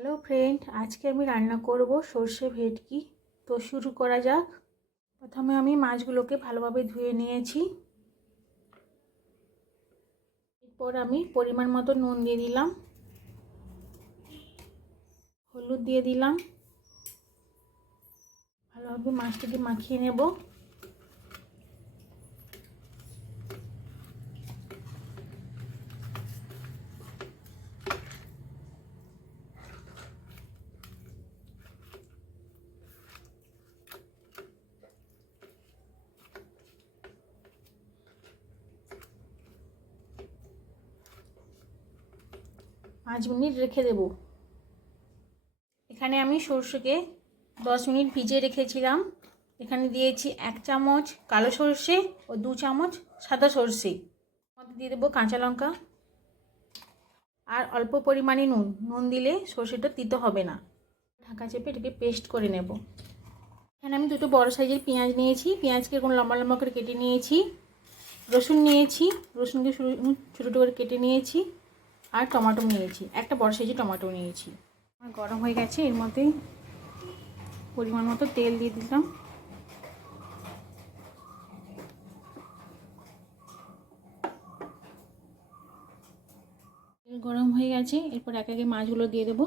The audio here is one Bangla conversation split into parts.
হ্যালো ফ্রেন্ড, আজকে আমি রান্না করব সর্ষে ভেটকি। তো শুরু করা যাক। প্রথমে আমি মাছগুলোকে ভালোভাবে ধুয়ে নিয়েছি। এরপর আমি পরিমাণ মতো নুন দিয়ে দিলাম, হলুদ দিয়ে দিলাম। ভালোভাবে মাছটাকে মাখিয়ে নেব। পাঁচ মিনিট রেখে দেব। এখানে আমি সর্ষেকে 10 মিনিট ভিজিয়ে রেখেছিলাম। এখানে দিয়েছি 1 চামচ কালো সর্ষে ও 2 চামচ সাদা সর্ষে। মধ্যে দিয়ে দেবো কাঁচা লঙ্কা আর অল্প পরিমাণে নুন দিলে সর্ষেটা তিতো হবে না। ঢাকা চেপে এটাকে পেস্ট করে নেব। এখানে আমি দুটো বড় সাইজের পেঁয়াজ নিয়েছি। পেঁয়াজকে এরকম লম্বা লম্বা করে কেটে নিয়েছি। রসুন নিয়েছি, রসুনকে ছোটো ছোটো করে কেটে নিয়েছি। আর টমেটো নিয়েছি, একটা বড় সাইজের টমেটো নিয়েছি। আমার গরম হয়ে গেছে, এর মধ্যে পরিমাণ মতো তেল দিয়ে দিলাম। তেল গরম হয়ে গেছে, এরপর একে একে মাছগুলো দিয়ে দেবো।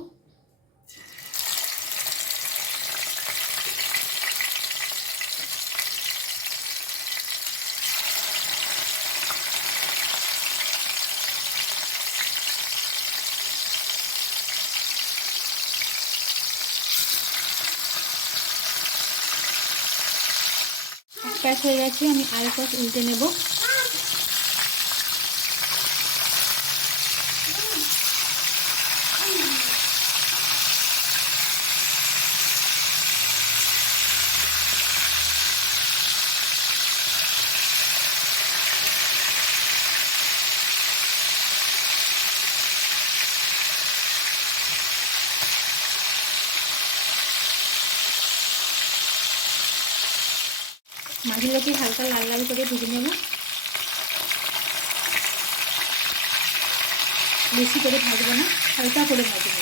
এক পাশ হয়ে গেছে, আমি আরেক পাশ উল্টে নেব। মাছগুলোকে হালকা লাল লাল করে ভেজে নেব। বেশি করে ভাজবো না, হালকা করে ভাজবো।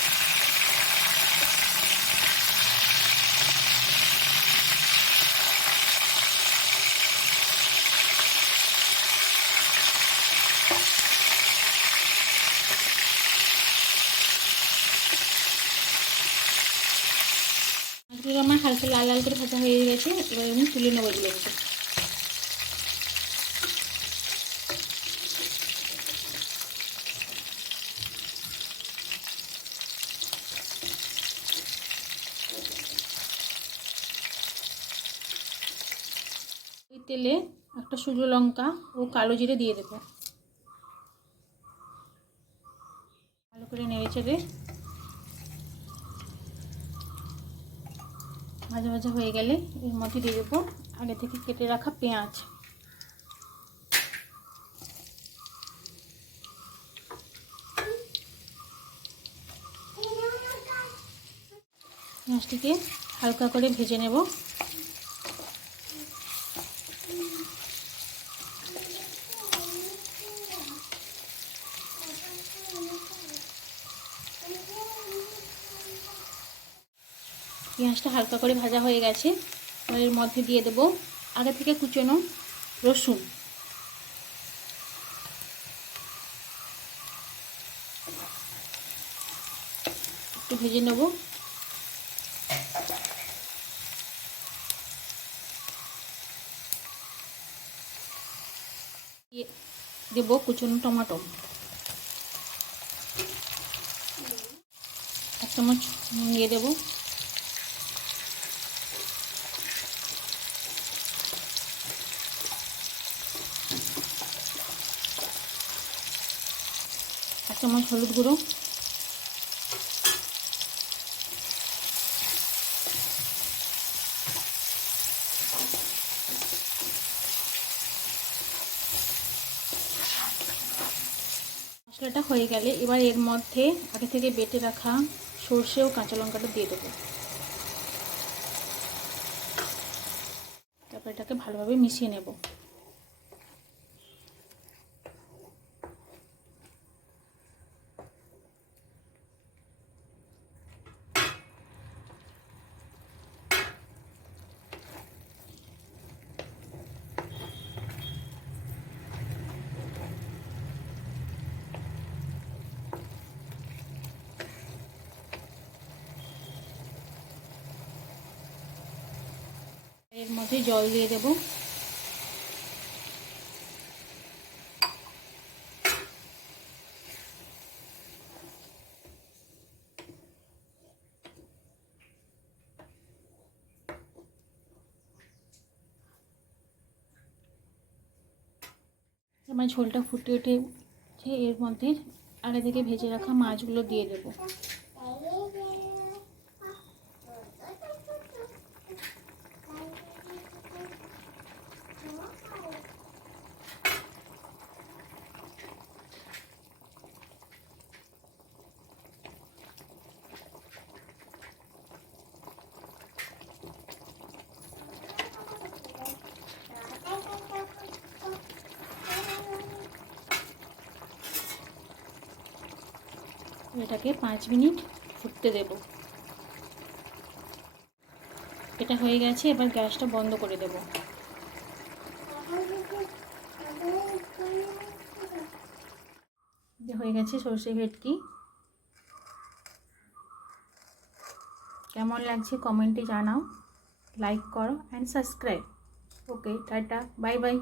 মাছগুলো আমার হালকা লাল লাল করে ভাজা হয়ে গেছে। এবার আমি তুলে নেবো এগুলোকে। ওই তেলে একটা শুকনো লঙ্কা ও কালো জিরে দিয়ে দেবো। ভালো করে নেড়ে চেড়ে ভাজা ভাজা হয়ে গেলে এর মধ্যে দিয়ে দেবো আগে থেকে কেটে রাখা পেঁয়াজ। পেঁয়াজটিকে হালকা করে ভেজে নেব। পেঁয়াজটা হালকা করে ভাজা হয়ে গেছে। এর মধ্যে দিয়ে দেবো আগে থেকে কুচনো রসুন। একটু ভেজে নেব। দেবো কুচনো টমেটো, 1 চামচ দিয়ে দেবো। এক চামচ হলুদ গুঁড়ো, মশলাটা হয়ে গেলে এবার এর মধ্যে আগে থেকে বেটে রাখা সর্ষে ও কাঁচা লঙ্কাটা দিয়ে দেবো। তারপর এটাকে ভালোভাবে মিশিয়ে নেব। এর মধ্যে জল দিয়ে দেব। আমার ঝোলটা ফুটে উঠেছে, এর মধ্যে আগে থেকে ভেজে রাখা মাছগুলো দিয়ে দেব। এটাকে 5 মিনিট ফুটতে দেব। এটা হয়ে গেছে, এবার গ্যাসটা বন্ধ করে দেব। হয়ে গেছে সরষে ভেটকি। কেমন লাগছে কমেন্টে জানাও, লাইক করো and subscribe. Okay, tata, bye bye.